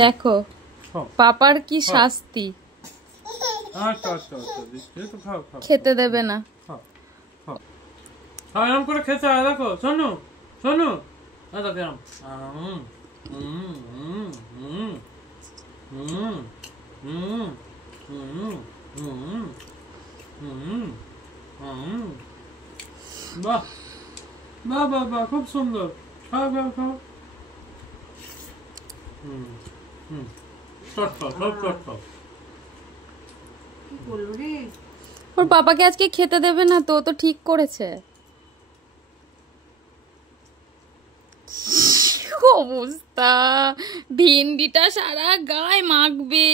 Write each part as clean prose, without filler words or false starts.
দেখো পাপার কি শাস্তি, খেতে দেবে না। এরকম করে খেতে হয়, দেখো শোনো শোনো, দেখো এরকম বাহ বাহ বাহ বাহ, খুব সুন্দর। খাও খাও খাও। ওর পাপাকে আজকে খেতে দেবে না তো, তো ঠিক করেছে। অবস্থা, ভিন্ডিটা সারা গায়ে মাখবে।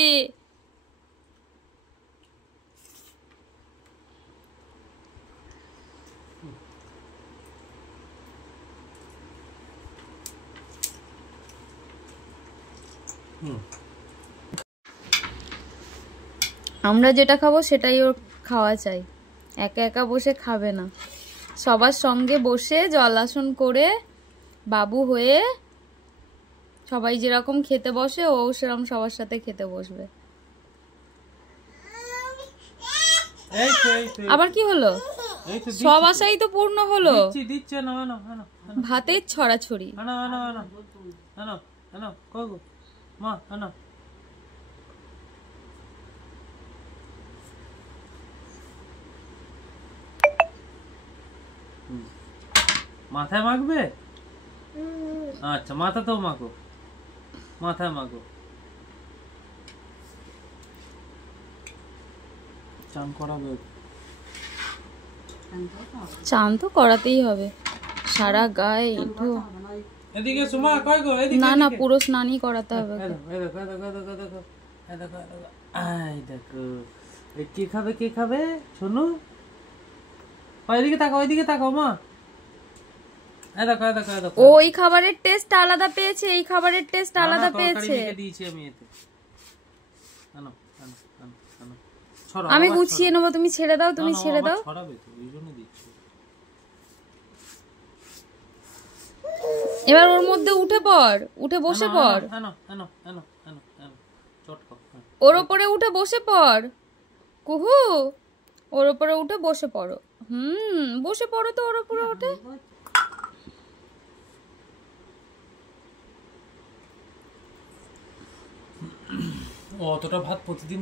আমরা যেটা খাবো সেটাই ওর খাওয়া চাই, একা একা বসে খাবে না। সবার সঙ্গে বসে জলাসন করে বাবু হয়ে সবাই যেরকম খেতে বসে ও সেরকম সবার সাথে খেতে বসবে। আবার কি হলো? সব আশাই তো পূর্ণ হলো। ভাতের ছড়াছড়ি। মাথায় মাখবে? আচ্ছা, মাথা তো মাখো, মাথায় মাখো। চান করাবে? চান তো করাতেই হবে, সারা গায়ে একটু। এদিকে সুমা, কই গো? এদিকে। না না, পুরো স্নানই করাতে হবে। দেখো কে খাবে, কে খাবে? শোনো, ওইদিকে তাকাও, ওইদিকে তাকাও মা। ওই খাবারের টেস্ট আলাদা পেয়েছে, এই খাবারের টেস্ট আলাদা পেয়েছে। আমি গুছিয়ে নেবো, তুমি ছেড়ে দাও, তুমি ছেড়ে দাও। এবার ওর মধ্যে উঠে পড়, উঠে বসে পড়, ওর উপরে উঠে বসে পড়। কুহু, ওর উপরে উঠে বসে পড়ো। বসে পড়ো তো ওর উপরে উঠে। অতটা ভাত প্রতিদিন